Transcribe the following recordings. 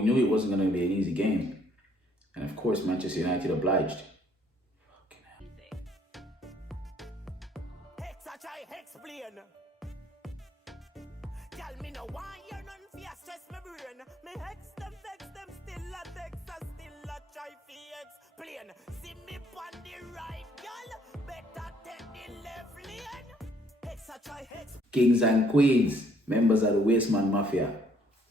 we knew it wasn't going to be an easy game. And of course, Manchester United obliged. Tell me no why you're none for stress my brain. Me hex them, still a Texas, still a try for explain. See me on the right, girl, better take the left lane. Hex a try hex. Kings and queens, members of the Wasteman Mafia,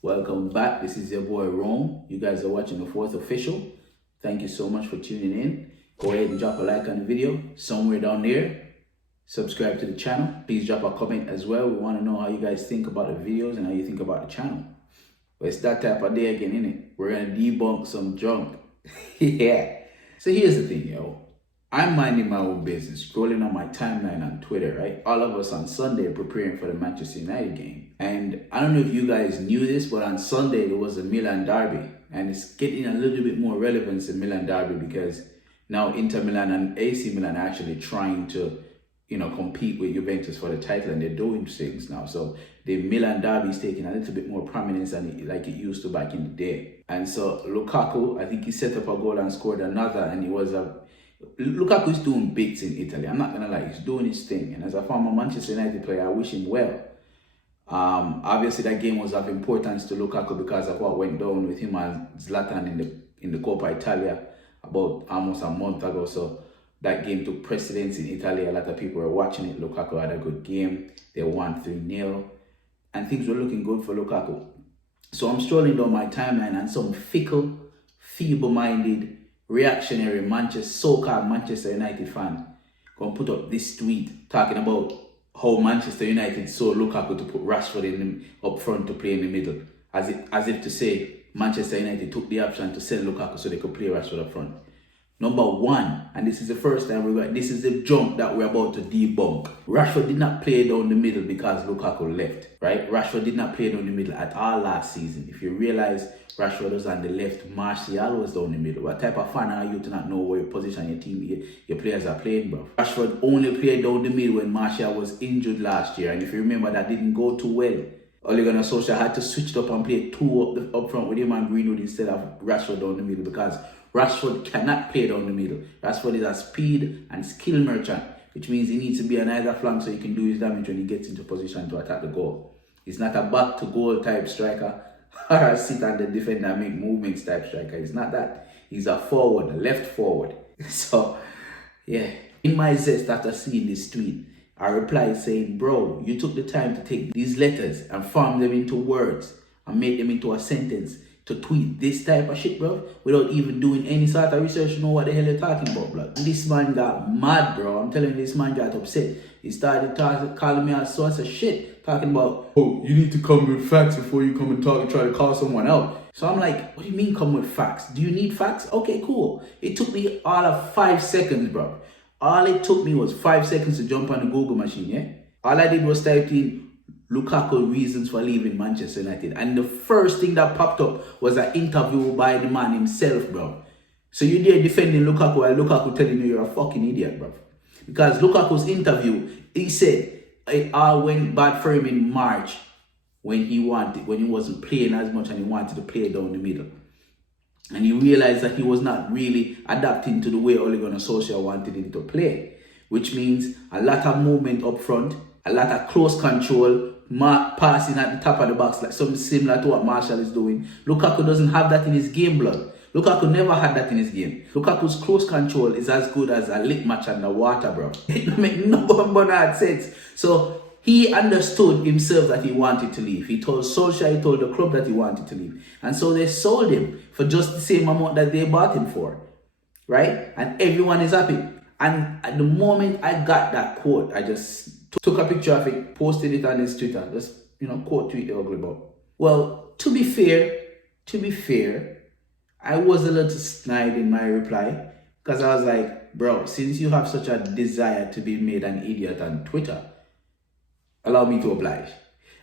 welcome back. This is your boy Rome. You guys are watching the 4th official. Thank you so much for tuning in. Go ahead and drop a like on the video somewhere down there. Subscribe to the channel. Please drop a comment as well. We want to know how you guys think about the videos and how you think about the channel. But it's that type of day again, innit? We're gonna debunk some junk. Yeah. So here's the thing, yo. I'm minding my own business, scrolling on my timeline on Twitter, right? All of us on Sunday preparing for the Manchester United game. And I don't know if you guys knew this, but on Sunday there was a Milan derby. And it's getting a little bit more relevance in Milan derby because now Inter Milan and AC Milan are actually trying to compete with Juventus for the title, and they're doing things now. So the Milan derby is taking a little bit more prominence than like it used to back in the day. And so Lukaku, I think he set up a goal and scored another, and Lukaku is doing bits in Italy. I'm not gonna lie, he's doing his thing. And as a former Manchester United player, I wish him well. Obviously that game was of importance to Lukaku because of what went down with him and Zlatan in the Coppa Italia about almost a month ago. So that game took precedence in Italy. A lot of people were watching it. Lukaku had a good game. They won 3-0. And things were looking good for Lukaku. So I'm strolling down my timeline and some fickle, feeble-minded, reactionary so-called Manchester United fan gonna put up this tweet talking about how Manchester United saw Lukaku to put Rashford up front to play in the middle. As if to say Manchester United took the option to sell Lukaku so they could play Rashford up front. Number one, and this is the first time this is the jump that we're about to debunk. Rashford did not play down the middle because Lukaku left, right? Rashford did not play down the middle at all last season. If you realize Rashford was on the left, Martial was down the middle. What type of fan are you to not know where your position, your team, your players are playing, bro? Rashford only played down the middle when Martial was injured last year, and if you remember, that didn't go too well. Ole Gunnar Solskjaer had to switch it up and play two up front with him and Greenwood instead of Rashford down the middle because Rashford cannot play down the middle. Rashford is a speed and skill merchant, which means he needs to be on either flank so he can do his damage when he gets into position to attack the goal. He's not a back to goal type striker or a sit on the defender and make movements type striker. He's not that. He's a forward, a left forward. So, yeah. In my zest after seeing this tweet, I replied saying, bro, you took the time to take these letters and form them into words and make them into a sentence to tweet this type of shit, bro, without even doing any sort of research to know what the hell you're talking about, bro. This man got mad, bro. I'm telling you, this man got upset. He started calling me all sorts of shit, talking about, oh, you need to come with facts before you come and talk and try to call someone out. So I'm like, what do you mean come with facts? Do you need facts? Okay, cool. It took me all of 5 seconds, bro. All it took me was 5 seconds to jump on the Google machine, yeah? All I did was type in Lukaku reasons for leaving Manchester United. And the first thing that popped up was an interview by the man himself, bro. So you're there defending Lukaku while Lukaku telling you you're a fucking idiot, bro. Because Lukaku's interview, he said it all went bad for him in March when he wasn't playing as much and he wanted to play down the middle. And he realized that he was not really adapting to the way Ole Gunnar Solskjaer wanted him to play. Which means a lot of movement up front, a lot of close control, passing at the top of the box, like something similar to what Martial is doing. Lukaku doesn't have that in his game, blood. Lukaku never had that in his game. Lukaku's close control is as good as a lick match under water, bro. It don't make no bad sense. So he understood himself that he wanted to leave. He told Solskjaer, he told the club that he wanted to leave. And so they sold him for just the same amount that they bought him for. Right? And everyone is happy. And at the moment I got that quote, I just took a picture of it, posted it on his Twitter. Just, quote tweet the ugly about. Well, to be fair, I was a little snide in my reply. Because I was like, bro, since you have such a desire to be made an idiot on Twitter, allow me to oblige.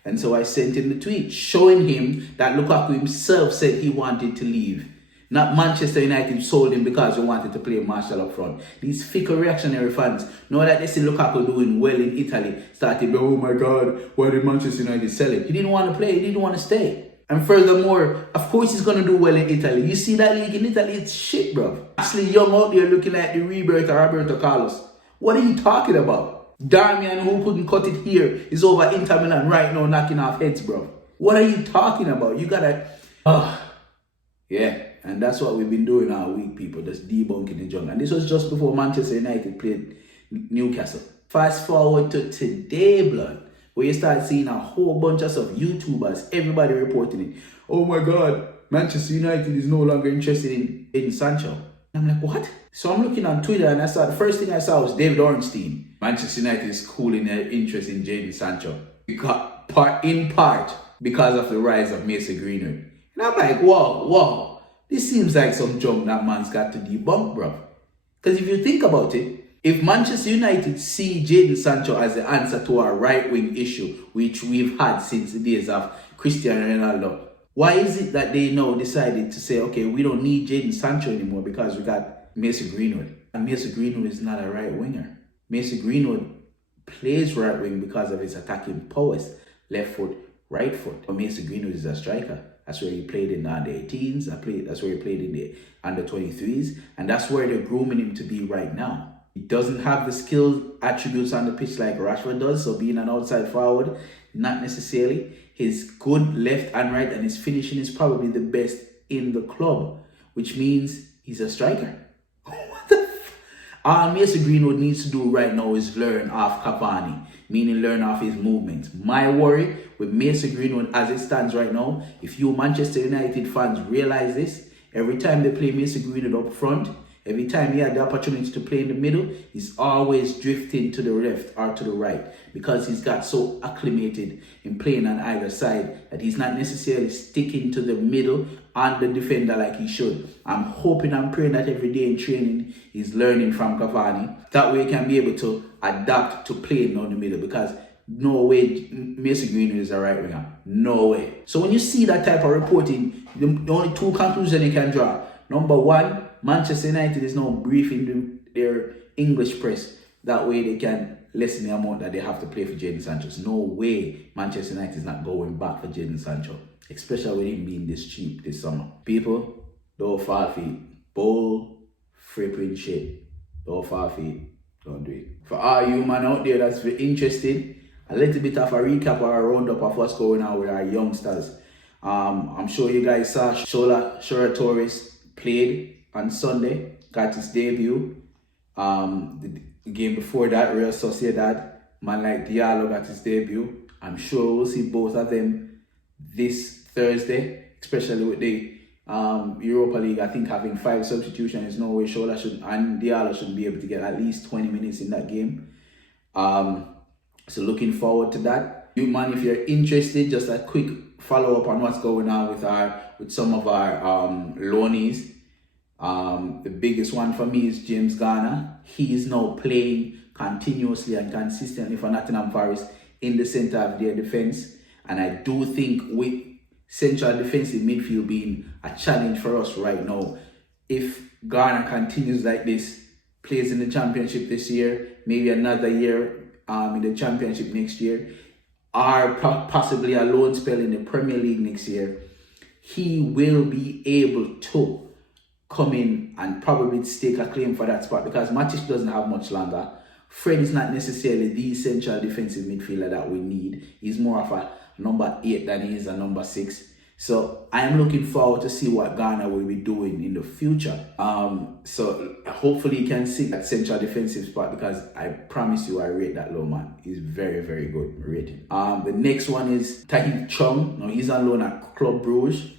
And so I sent him the tweet showing him that Lukaku himself said he wanted to leave. Not Manchester United sold him because they wanted to play Martial up front. These fickle reactionary fans know that they see Lukaku doing well in Italy. Started, oh my God, why did Manchester United sell him? He didn't want to play, he didn't want to stay. And furthermore, of course he's going to do well in Italy. You see that league in Italy, it's shit, bro. Ashley Young out there looking like the rebirth of Roberto Carlos. What are you talking about? Darmian, who couldn't cut it here, is over Inter Milan right now knocking off heads, bro. What are you talking about? You gotta... Yeah, and that's what we've been doing all week, people. Just debunking the junk. And this was just before Manchester United played Newcastle. Fast forward to today, blood, where you start seeing a whole bunch of stuff, YouTubers, everybody reporting it. Oh my God, Manchester United is no longer interested in Jadon Sancho. And I'm like, what? So I'm looking on Twitter and the first thing I saw was David Ornstein. Manchester United is cooling their interest in Jadon Sancho. In part because of the rise of Mason Greenwood. And I'm like, whoa, this seems like some junk that man's got to debunk, bro. Because if you think about it, if Manchester United see Jadon Sancho as the answer to our right-wing issue, which we've had since the days of Cristiano Ronaldo, why is it that they now decided to say, okay, we don't need Jadon Sancho anymore because we got Mason Greenwood? And Mason Greenwood is not a right winger. Mason Greenwood plays right wing because of his attacking prowess, left foot, right foot. But Mason Greenwood is a striker. That's where he played in the under 18s. That's where he played in the under 23s. And that's where they're grooming him to be right now. He doesn't have the skill attributes on the pitch like Rashford does, so being an outside forward, not necessarily. He's good left and right, and his finishing is probably the best in the club, which means he's a striker. What the all Mason Greenwood needs to do right now is learn off Cavani, meaning learn off his movements. My worry with Mason Greenwood as it stands right now, if you Manchester United fans realize this, every time they play Mason Greenwood up front, every time he had the opportunity to play in the middle, he's always drifting to the left or to the right because he's got so acclimated in playing on either side that he's not necessarily sticking to the middle on the defender like he should. I'm hoping and praying that every day in training he's learning from Cavani. That way he can be able to adapt to playing down the middle because no way Mason Greenwood is a right winger. No way. So when you see that type of reporting, the only two conclusions you can draw. Number one, Manchester United is now briefing their English press. That way they can lessen the amount that they have to play for Jadon Sancho. No way Manchester United is not going back for Jadon Sancho. Especially with him being this cheap this summer. People, don't fall for it. Bull fripping shit. Don't fall for it. Don't do it. For all you man out there that's interested, a little bit of a recap or a roundup of what's going on with our youngsters. I'm sure you guys saw Shora Torres played on Sunday, got his debut. The game before that, Real Sociedad, man like Diallo got his debut. I'm sure we'll see both of them this Thursday, especially with the Europa League. I think having 5 substitutions is no way Shola and Diallo should be able to get at least 20 minutes in that game. So looking forward to that. You man, if you're interested, just a quick follow up on what's going on with some of our loanees. The biggest one for me is James Garner. He is now playing continuously and consistently for Nottingham Forest in the centre of their defence. And I do think with central defensive midfield being a challenge for us right now, if Garner continues like this, plays in the Championship this year, maybe another year in the Championship next year, or possibly a loan spell in the Premier League next year, he will be able to come in and probably stake a claim for that spot because Matic doesn't have much longer. Fred is not necessarily the central defensive midfielder that we need. He's more of a number 8 than he is a number 6. So I'm looking forward to see what Ghana will be doing in the future. So hopefully he can see that central defensive spot because I promise you I rate that low man. He's very, very good rating. The next one is Tahith Chong. Now he's on loan at Club Brugge.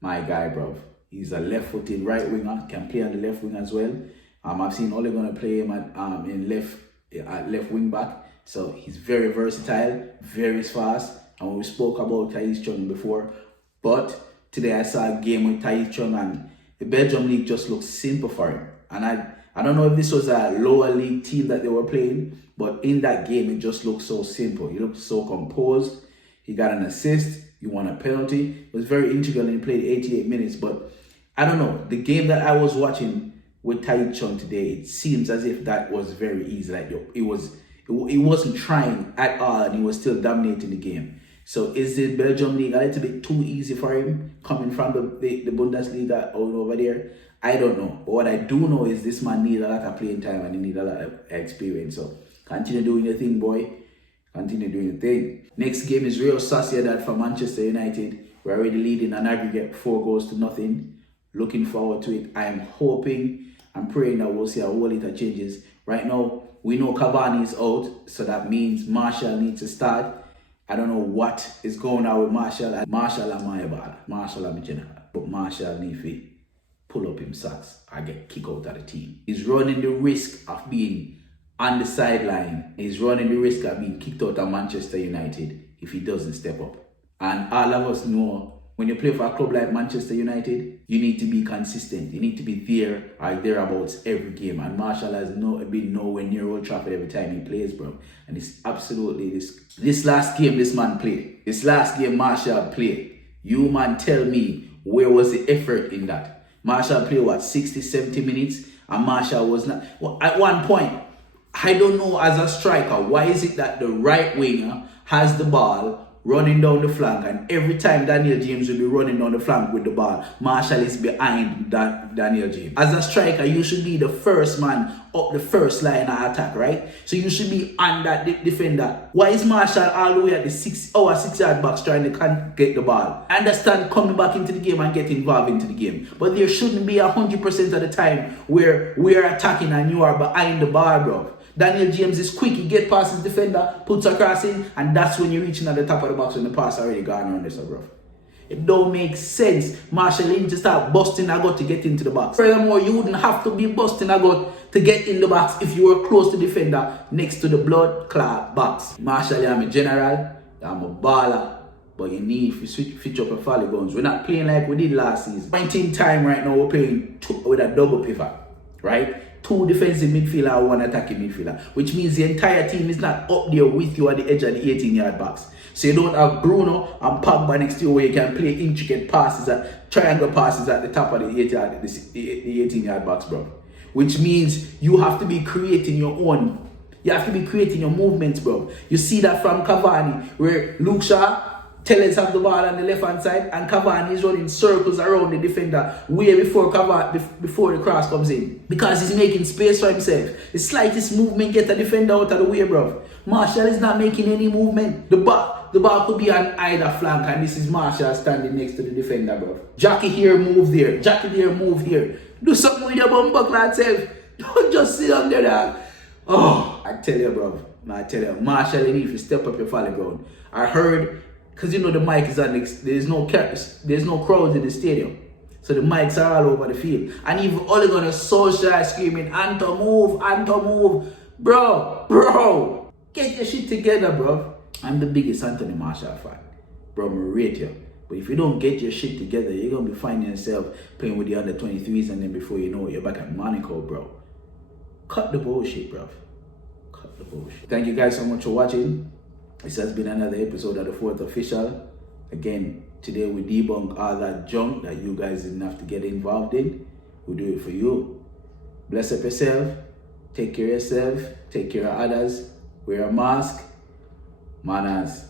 My guy, bro. He's a left-footed right winger. Can play on the left wing as well. I've seen Ole gonna play him at left wing back. So he's very versatile, very fast. And we spoke about Tahith Chong before. But today I saw a game with Tahith Chong and the Belgium league just looks simple for him. And I don't know if this was a lower league team that they were playing, but in that game it just looked so simple. He looked so composed. He got an assist. He won a penalty. It was very integral and he played 88 minutes. But I don't know. The game that I was watching with Tahith Chong today, it seems as if that was very easy. Like he wasn't trying at all and he was still dominating the game. So is the Belgium league a little bit too easy for him coming from the Bundesliga over there? I don't know. But what I do know is this man needs a lot of playing time and he needs a lot of experience. So continue doing your thing, boy. Continue doing your thing. Next game is Real Sociedad for Manchester United. We're already leading an aggregate 4-0. Looking forward to it. I am hoping and praying that we'll see a whole lot of changes. Right now, we know Cavani is out, so that means Martial needs to start. I don't know what is going on with Martial. Martial and my ball. Martial and my general. But Martial needs to pull up him socks or get kicked out of the team. He's running the risk of being on the sideline. He's running the risk of being kicked out of Manchester United if he doesn't step up. And all of us know when you play for a club like Manchester United, you need to be consistent. You need to be there or thereabouts every game. And Martial has been nowhere near Old Trafford every time he plays, bro. And it's absolutely this last game this man played. This last game Martial played. You man tell me where was the effort in that? Martial played what, 60, 70 minutes? And Martial was not. Well, at one point, I don't know as a striker, why is it that the right winger has the ball running down the flank, and every time Daniel James will be running down the flank with the ball, Martial is behind Daniel James. As a striker, you should be the first man up the first line of attack, right? So you should be on that defender. Why is Martial all the way at the 6-yard box trying to get the ball? I understand coming back into the game and getting involved into the game, but there shouldn't be 100% of the time where we are attacking and you are behind the ball, bro. Daniel James is quick, he gets past his defender, puts a cross in, and that's when you're reaching at the top of the box when the pass already gone around this, bro. It don't make sense. Martial need to start busting a gut to get into the box. Furthermore, you wouldn't have to be busting a gut to get in the box if you were close to the defender next to the blood clot box. Martial, I'm a general, I'm a baller, but you need to switch up your folly guns. We're not playing like we did last season. Point in time right now, we're playing with a double pivot, right? 2 defensive midfielder and 1 attacking midfielder, which means the entire team is not up there with you at the edge of the 18-yard box. So you don't have Bruno and Pogba next to you where you can play intricate passes, triangle passes at the top of the 18-yard box, bro. Which means you have to be creating your own. You have to be creating your movements, bro. You see that from Cavani, where Luke Shaw, Tellez have the ball on the left-hand side, and Cavani is running circles around the defender way before the cross comes in. Because he's making space for himself. The slightest movement gets the defender out of the way, bro. Martial is not making any movement. The ball could be on either flank, and this is Martial standing next to the defender, bro. Jackie here, move there. Jackie there, move here. Do something with your bum buckler itself. Don't just sit on there, dog. Oh, I tell you, bro. I tell you, Martial, you need to step up your folly ground. I heard, because you know the mic is on, there's no crowds in the stadium. So the mics are all over the field. And even Oligan is social screaming, Anto move. Bro, get your shit together, bro. I'm the biggest Anthony Martial fan. Bro, I rate you. But if you don't get your shit together, you're going to be finding yourself playing with the under 23s, and then before you know it, you're back at Monaco, bro. Cut the bullshit, bro. Cut the bullshit. Thank you guys so much for watching. This has been another episode of The Fourth Official. Again, today we debunk all that junk that you guys didn't have to get involved in. We do it for you. Bless up yourself. Take care of yourself. Take care of others. Wear a mask. Manners.